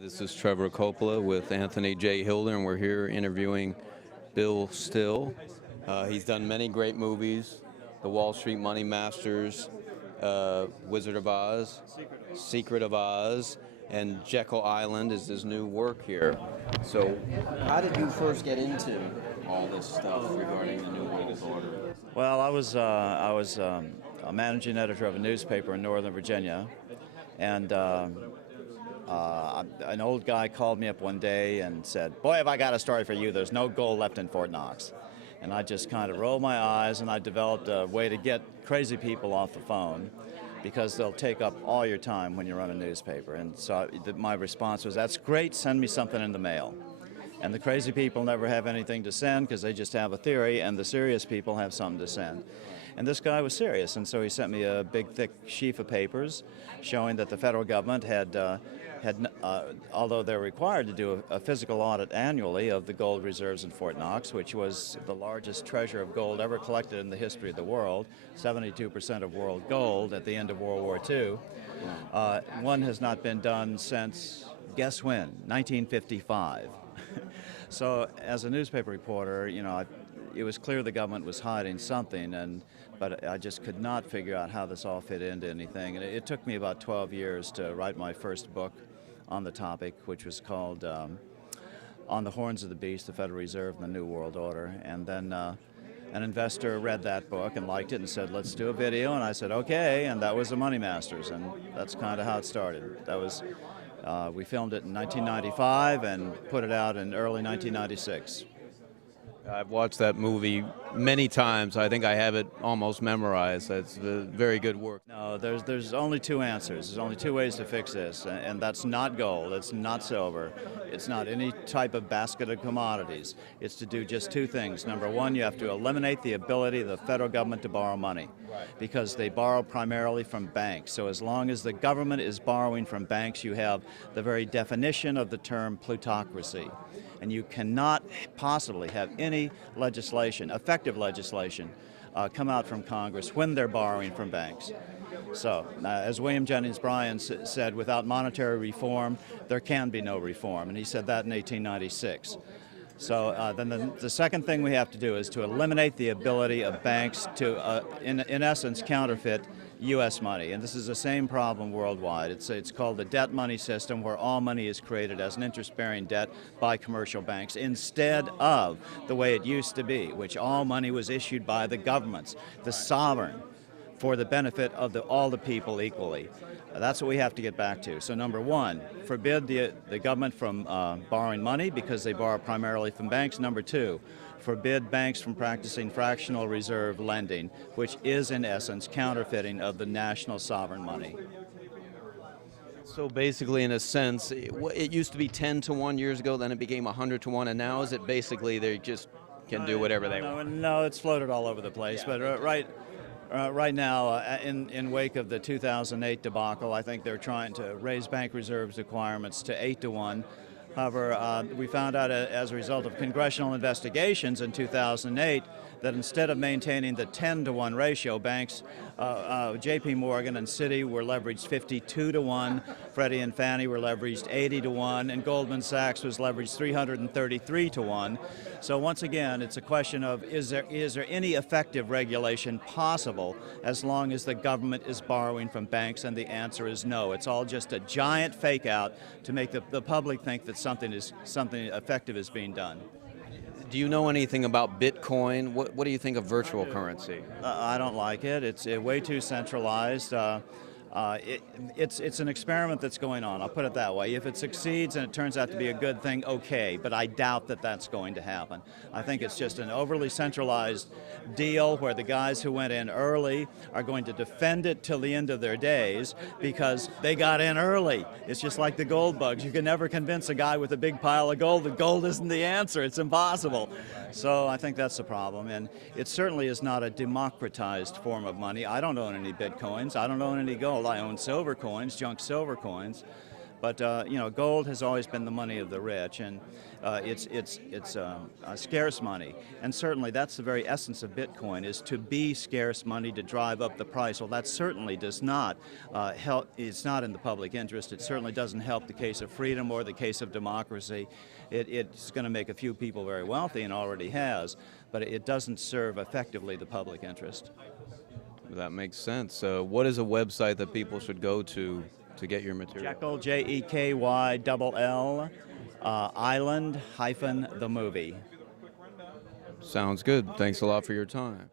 This is Trevor Copolla with Anthony J. Hilder, and we're here interviewing Bill Still. He's done many great movies: The Wall Street Money Masters, Wizard of Oz, Secret of Oz, and Jekyll Island is his new work here. So, how did you first get into all this stuff regarding the New World Order? Well, I was a managing editor of a newspaper in Northern Virginia, and an old guy called me up one day and said, "Boy, have I got a story for you. There's no gold left in Fort Knox." And I just kind of rolled my eyes, and I developed a way to get crazy people off the phone because they'll take up all your time when you run a newspaper. And so my response was, "That's great. Send me something in the mail." And the crazy people never have anything to send because they just have a theory, and the serious people have something to send. And this guy was serious, and so he sent me a big, thick sheaf of papers showing that the federal government although they're required to do a physical audit annually of the gold reserves in Fort Knox, which was the largest treasure of gold ever collected in the history of the world, 72% of world gold at the end of World War II. One has not been done since, guess when, 1955. So as a newspaper reporter, it was clear the government was hiding something, but I just could not figure out how this all fit into anything. And it took me about 12 years to write my first book on the topic, which was called On the Horns of the Beast, the Federal Reserve and the New World Order. And then an investor read that book and liked it and said, "Let's do a video." And I said, "Okay," and that was The Money Masters, and that's kind of how it started. We filmed it in 1995 and put it out in early 1996. I've watched that movie many times. I think I have it almost memorized. That's very good work. No, there's only two answers. There's only two ways to fix this, and that's not gold, it's not silver, it's not any type of basket of commodities. It's to do just two things. Number one, you have to eliminate the ability of the federal government to borrow money, because they borrow primarily from banks. So as long as the government is borrowing from banks, you have the very definition of the term plutocracy. And you cannot possibly have any legislation, effective legislation, come out from Congress when they're borrowing from banks. So, as William Jennings Bryan said, without monetary reform, there can be no reform, and he said that in 1896. So then the second thing we have to do is to eliminate the ability of banks to, in essence, counterfeit U.S. money. And this is the same problem worldwide. It's called the debt money system, where all money is created as an interest-bearing debt by commercial banks, instead of the way it used to be, which all money was issued by the governments, the sovereign, for the benefit of all the people equally. That's what we have to get back to. So number one, forbid the government from borrowing money because they borrow primarily from banks. Number two, forbid banks from practicing fractional reserve lending, which is in essence counterfeiting of the national sovereign money. So basically, in a sense, it used to be 10 to 1 years ago, then it became 100 to 1, and now is it basically they just can do whatever they want? No, it's floated all over the place, but right now, in wake of the 2008 debacle, I think they're trying to raise bank reserves requirements to 8 to 1. However, we found out as a result of congressional investigations in 2008 that instead of maintaining the 10 to 1 ratio, banks, J.P. Morgan and Citi were leveraged 52 to 1, Freddie and Fannie were leveraged 80 to 1, and Goldman Sachs was leveraged 333 to 1. So once again, it's a question of is there any effective regulation possible as long as the government is borrowing from banks, and the answer is no. It's all just a giant fake out to make the public think that something effective is being done. Do you know anything about Bitcoin? What do you think of virtual currency? I don't like it. It's way too centralized. It's an experiment that's going on, I'll put it that way. If it succeeds and it turns out to be a good thing, okay, but I doubt that that's going to happen. I think it's just an overly centralized deal where the guys who went in early are going to defend it till the end of their days because they got in early. It's just like the gold bugs. You can never convince a guy with a big pile of gold that gold isn't the answer. It's impossible. So I think that's the problem, and it certainly is not a democratized form of money. I don't own any Bitcoins. I don't own any gold. I own silver coins, junk silver coins. But gold has always been the money of the rich, and it's scarce money. And certainly that's the very essence of Bitcoin, is to be scarce money to drive up the price. Well, that certainly does not help. It's not in the public interest. It certainly doesn't help the case of freedom or the case of democracy. It's going to make a few people very wealthy, and already has, but it doesn't serve effectively the public interest. That makes sense. What is a website that people should go to get your material? Jekyll, Jekyle, island-the movie. Sounds good. Thanks a lot for your time.